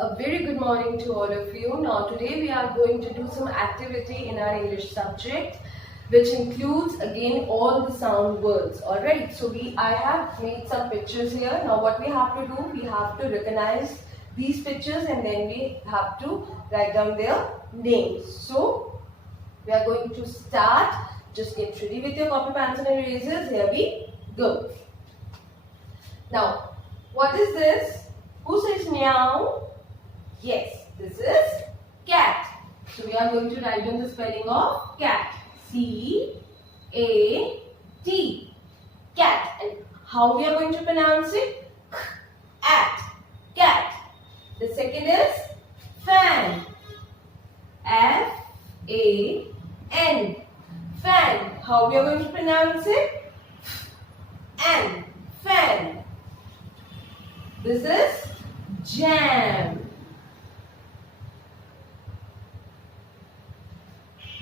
A very good morning to all of you. Now today we are going to do some activity in our English subject, which includes again all the sound words. Alright, so I have made some pictures here. Now what we have to do, we have to recognize these pictures and then we have to write down their names. So we are going to start. Just get ready with your copy, pencil and erasers. Here we go. Now what is this? Who says meow? Yes, this is cat. So we are going to write down the spelling of cat. C-A-T. Cat. And how we are going to pronounce it? At. Cat. The second is fan. F-A-N. Fan. How we are going to pronounce it? N. Fan. This is jam.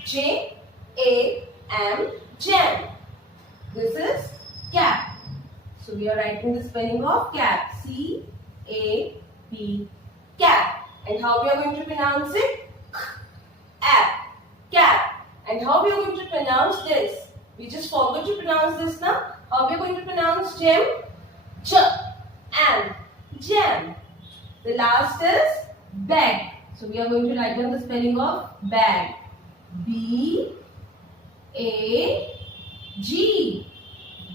J-A-M, jam. This is cap. So we are writing the spelling of cap. C-A-P, cap. And how we are going to pronounce it? App, cap. And how we are going to pronounce this? We just forgot to pronounce this now. How we are going to pronounce jam? J-am, jam. The last is bag. So we are going to write down the spelling of bag. B-A-G.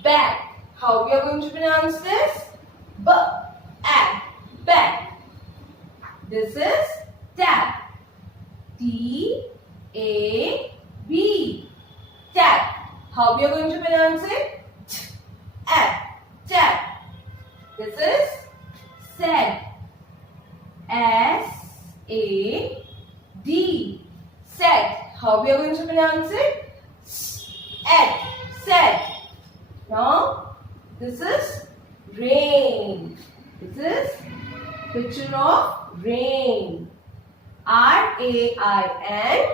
Bag. How we are going to pronounce this? B-A. Bag. This is tab. T-A-B. Tab. How we are going to pronounce it? T-A. Tab. This is sad. S-A-D. Sad. How we are going to pronounce it? S-A-D. Sad. Now, this is rain. This is picture of rain. R-A-I-N.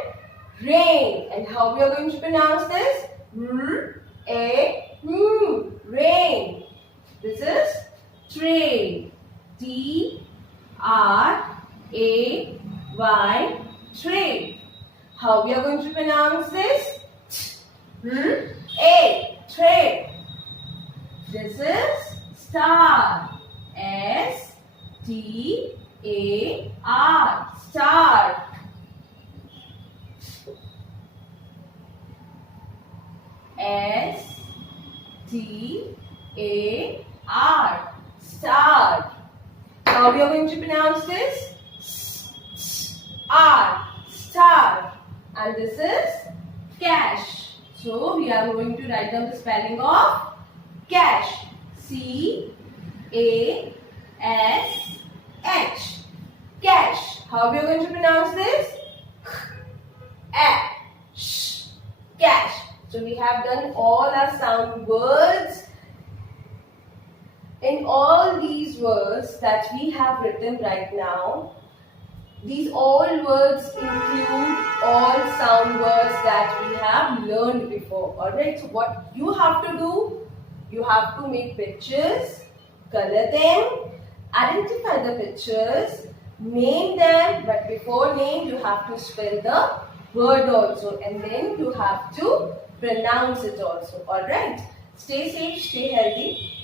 Rain. And how we are going to pronounce this? R-A-M. Rain. This is tray. T-R-A-Y. Tray. How we are going to pronounce this? A. Tray. This is star. S-T-A-R. Star. S-T-A-R. Star. How we are going to pronounce this? R. Star. And this is cash. So we are going to write down the spelling of cash. C-A-S-H. Cash. How we are going to pronounce this? K-A-S-H. Cash. So we have done all our sound words. In all these words that we have written right now, these all words include all sound words that we have learned before. Alright, so what you have to do, you have to make pictures, color them, identify the pictures, name them, but before name you have to spell the word also and then you have to pronounce it also. Alright, stay safe, stay healthy.